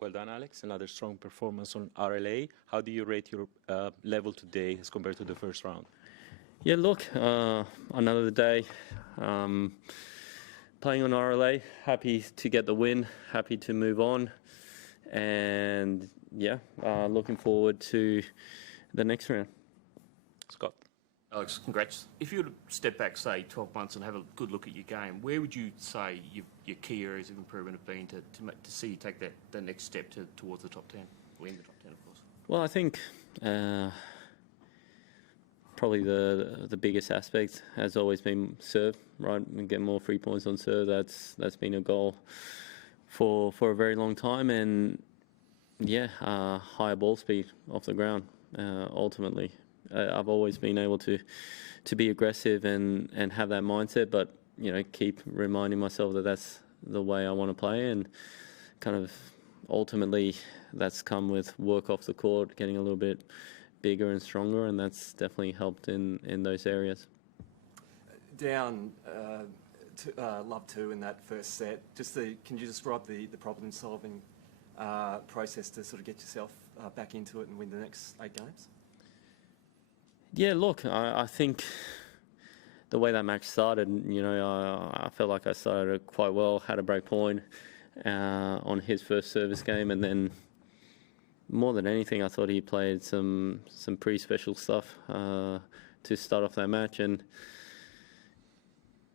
Well done, Alex. Another strong performance on RLA. How do you rate your level today as compared to the first round? Yeah, look, another day playing on RLA. Happy to get the win. Happy to move on. And yeah, looking forward to the next round. Scott. Alex, congrats. If you were to step back, say, 12 months and have a good look at your game, where would you say your key areas of improvement have been to see you take that next step towards the top 10, or in the top 10, of course? Well, I think probably the biggest aspect has always been serve, right? And get more free points on serve. That's been a goal for a very long time, and yeah, higher ball speed off the ground. Ultimately, I've always been able to be aggressive and have that mindset, but keep reminding myself that that's the way I want to play, and kind of ultimately that's come with work off the court, getting a little bit bigger and stronger, and that's definitely helped in those areas. Down love 2 in that first set. Can you describe the problem-solving process to sort of get yourself back into it and win the next 8 games? Yeah, look, I think the way that match started, I felt like I started quite well, had a break point on his first service game, and then more than anything, I thought he played some pretty special stuff to start off that match. And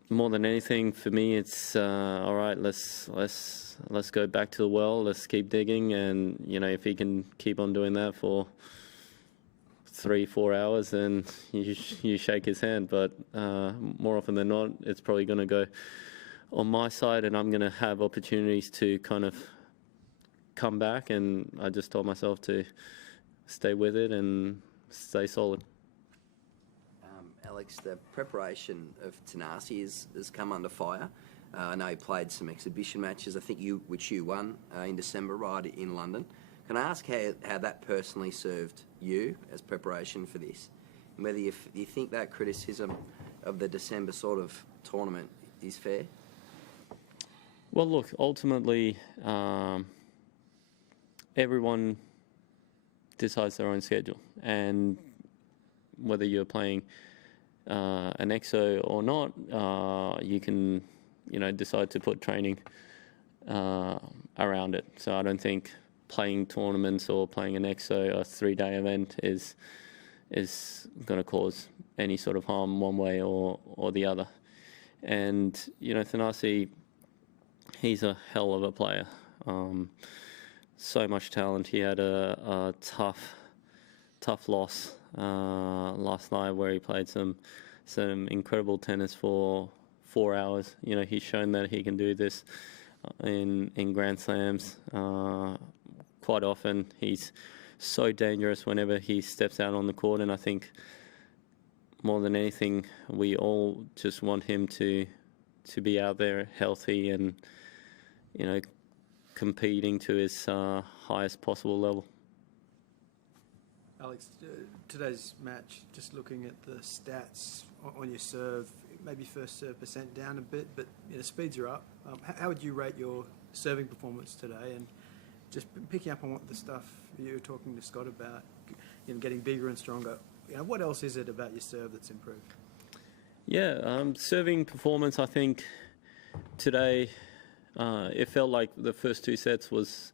more than anything, for me, it's all right. Let's go back to the well. Let's keep digging, and if he can keep on doing that for 3-4 hours, then you shake his hand. But more often than not, it's probably going to go on my side, and I'm going to have opportunities to kind of come back. And I just told myself to stay with it and stay solid. Alex, the preparation of Tanasi has come under fire. I know he played some exhibition matches, I think which you won in December, right, in London. Can I ask how that personally served you as preparation for this? And whether you think that criticism of the December sort of tournament is fair? Well, look, ultimately, everyone decides their own schedule. And whether you're playing an EXO or not, you can, decide to put training around it. So I don't think playing tournaments or playing an EXO, a 3-day event, is going to cause any sort of harm one way or the other. And Tanasi, he's a hell of a player. So much talent. He had a tough loss last night where he played some incredible tennis for 4 hours. He's shown that he can do this in Grand Slams quite often. He's so dangerous whenever he steps out on the court, and I think more than anything, we all just want him to be out there healthy and competing to his highest possible level. Alex, today's match, just looking at the stats on your serve, maybe first serve percent down a bit, but speeds are up. How would you rate your serving performance today? And just picking up on what the stuff you were talking to Scott about, getting bigger and stronger, what else is it about your serve that's improved? Yeah, serving performance, I think today it felt like the first 2 sets was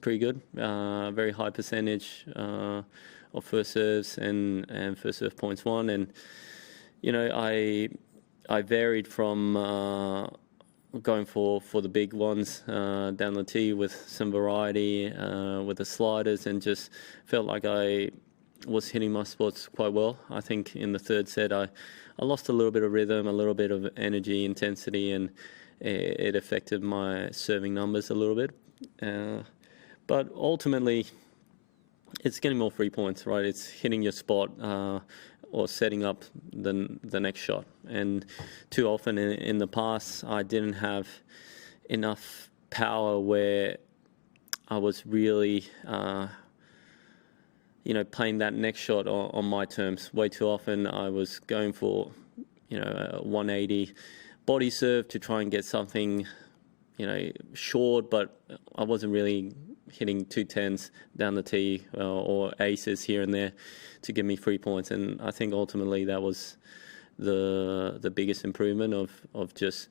pretty good. Very high percentage of first serves and first serve points won. And I varied from going for the big ones down the tee with some variety with the sliders, and just felt like I was hitting my spots quite well. I think in the 3rd set I lost a little bit of rhythm, a little bit of energy, intensity, and it affected my serving numbers a little bit. But ultimately, it's getting more free points, right? It's hitting your spot or setting up the next shot. And too often in the past, I didn't have enough power where I was really, playing that next shot on my terms. Way too often, I was going for, a 180 body serve to try and get something, short, but I wasn't really hitting 210s down the tee or aces here and there to give me 3 points. And I think ultimately that was the biggest improvement of just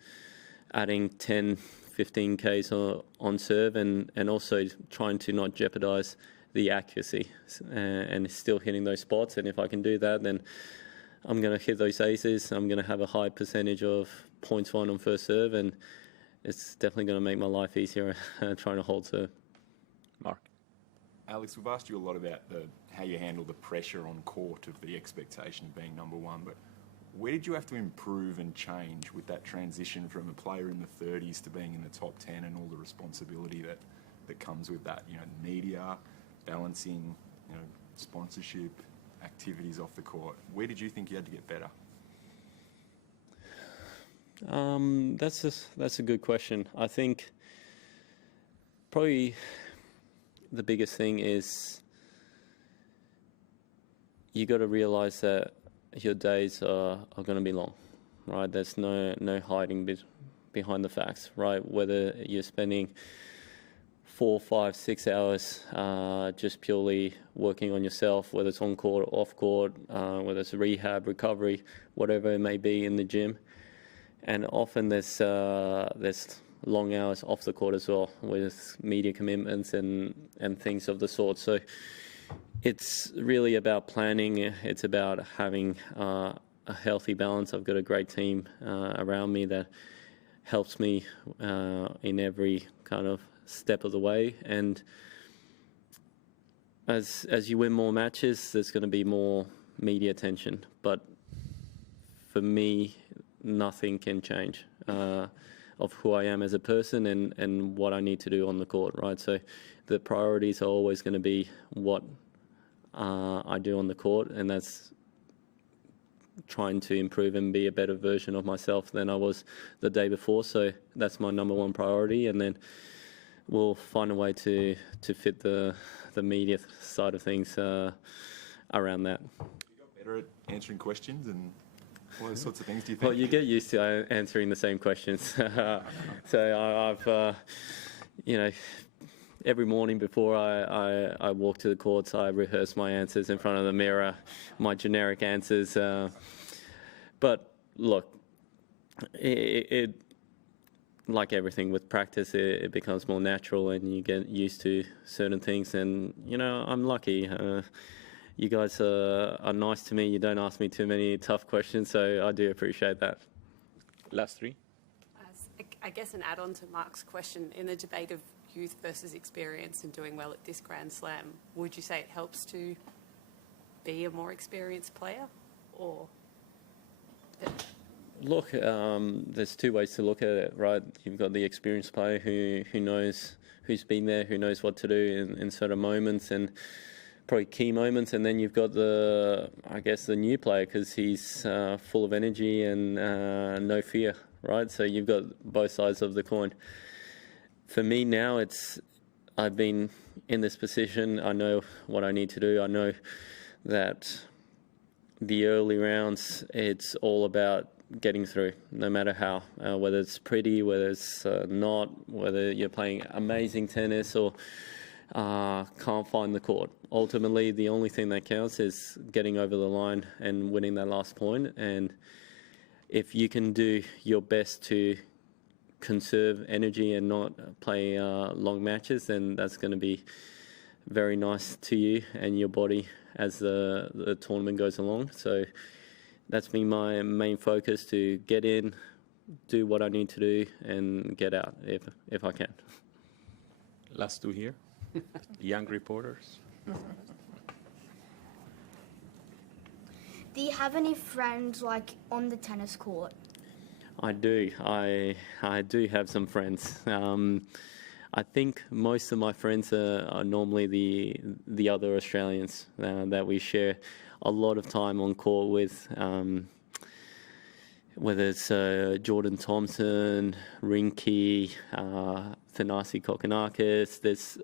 adding 10, 15 Ks on serve and also trying to not jeopardize the accuracy and still hitting those spots. And if I can do that, then I'm going to hit those aces. I'm going to have a high percentage of points won on first serve, and it's definitely going to make my life easier trying to hold serve. Mark. Alex, we've asked you a lot about how you handle the pressure on court of the expectation of being number one, but where did you have to improve and change with that transition from a player in the 30s to being in the top 10 and all the responsibility that comes with that? You know, media, balancing, you know, sponsorship, activities off the court. Where did you think you had to get better? That's a good question. I think probably the biggest thing is you got to realize that your days are going to be long, right? There's no hiding behind the facts, right? Whether you're spending 4, 5, 6 hours just purely working on yourself, whether it's on court or off court, whether it's rehab, recovery, whatever it may be in the gym. And often there's long hours off the court as well with media commitments and things of the sort. So it's really about planning. It's about having a healthy balance. I've got a great team around me that helps me in every kind of step of the way. And as you win more matches, there's going to be more media attention. But for me, nothing can change of who I am as a person and what I need to do on the court, right? So the priorities are always going to be what I do on the court, and that's trying to improve and be a better version of myself than I was the day before. So that's my number one priority, and then we'll find a way to fit the media side of things around that. You got better at answering questions and all those sorts of things, do you think? Well, you get used to answering the same questions. So I've, you know, every morning before I walk to the courts, I rehearse my answers in front of the mirror, my generic answers. But look, it like everything with practice, it becomes more natural and you get used to certain things. And, you know, I'm lucky. You guys are nice to me. You don't ask me too many tough questions, so I do appreciate that. Last three. I guess an add-on to Mark's question, in the debate of youth versus experience and doing well at this Grand Slam, would you say it helps to be a more experienced player, or? Look, there's two ways to look at it, right? You've got the experienced player who knows, who's been there, who knows what to do in certain moments and probably key moments, and then you've got the new player because he's full of energy and no fear, right? So you've got both sides of the coin. For me now, I've been in this position. I know what I need to do. I know that the early rounds, it's all about getting through, no matter how, whether it's pretty, whether it's not, whether you're playing amazing tennis or can't find the court. Ultimately, the only thing that counts is getting over the line and winning that last point. And if you can do your best to conserve energy and not play long matches, then that's going to be very nice to you and your body as the tournament goes along. So that's been my main focus, to get in, do what I need to do, and get out if I can. Last two here. Young reporters. Do you have any friends like on the tennis court? I do. I do have some friends. I think most of my friends are normally the other Australians that we share a lot of time on court with, whether it's Jordan Thompson, Rinky, Thanasi Kokonakis. There's,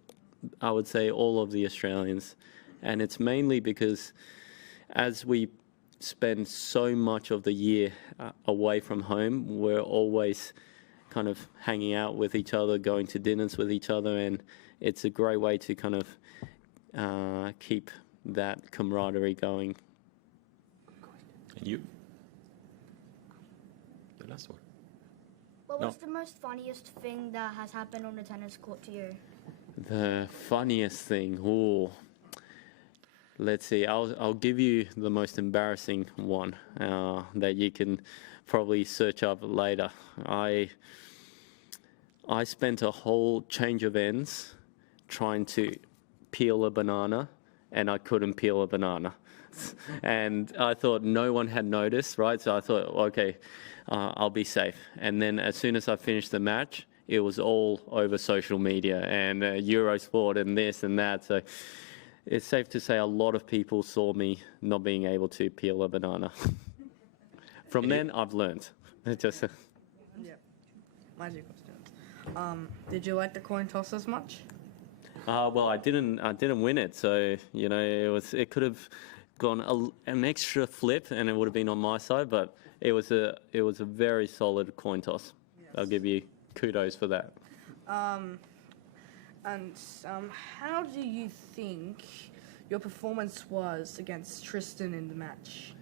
I would say, all of the Australians. And it's mainly because as we spend so much of the year away from home, we're always kind of hanging out with each other, going to dinners with each other, and it's a great way to kind of keep that camaraderie going. And you? Your last one. What No. was the most funniest thing that has happened on the tennis court to you? The funniest thing, ooh. Let's see, I'll give you the most embarrassing one that you can probably search up later. I spent a whole change of ends trying to peel a banana, and I couldn't peel a banana. And I thought no one had noticed, right? So I thought, okay, I'll be safe. And then as soon as I finished the match, it was all over social media and Eurosport and this and that. So it's safe to say a lot of people saw me not being able to peel a banana. From then, I've learned. Just Yeah. My two questions. Did you like the coin toss as much? well, I didn't win it, so you know it could have gone an extra flip, and it would have been on my side. But it was a very solid coin toss. Yes. I'll give you kudos for that. How do you think your performance was against Tristan in the match?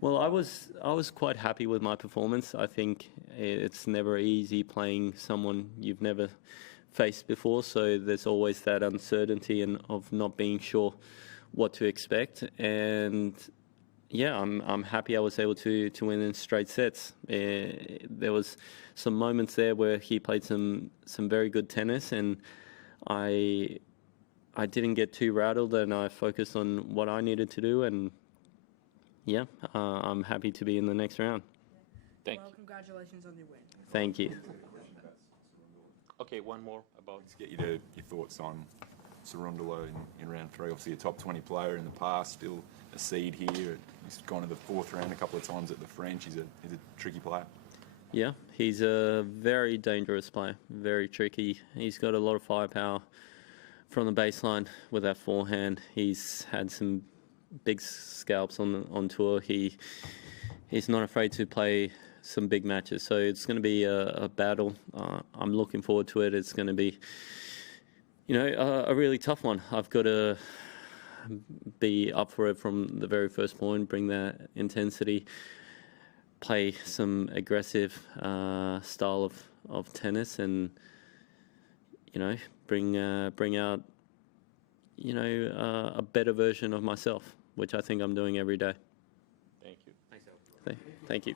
Well, I was quite happy with my performance. I think it's never easy playing someone you've never faced before, so there's always that uncertainty and of not being sure what to expect. And yeah, I'm happy I was able to win in straight sets. There was some moments there where he played some very good tennis, and I didn't get too rattled, and I focused on what I needed to do. And yeah, I'm happy to be in the next round. Thank you. Congratulations on your win. Thank you. Okay, one more about. Let's get your thoughts on Cerundolo in round 3. Obviously a top 20 player in the past, still a seed here. He's gone to the 4th round a couple of times at the French. He's a tricky player. Yeah, he's a very dangerous player, very tricky. He's got a lot of firepower from the baseline with that forehand. He's had some big scalps on tour. He's not afraid to play some big matches, so it's going to be a battle. I'm looking forward to it. It's going to be, a really tough one. I've got to be up for it from the very first point, bring that intensity, play some aggressive style of tennis, and bring out a better version of myself, which I think I'm doing every day. Thank you. Thank you.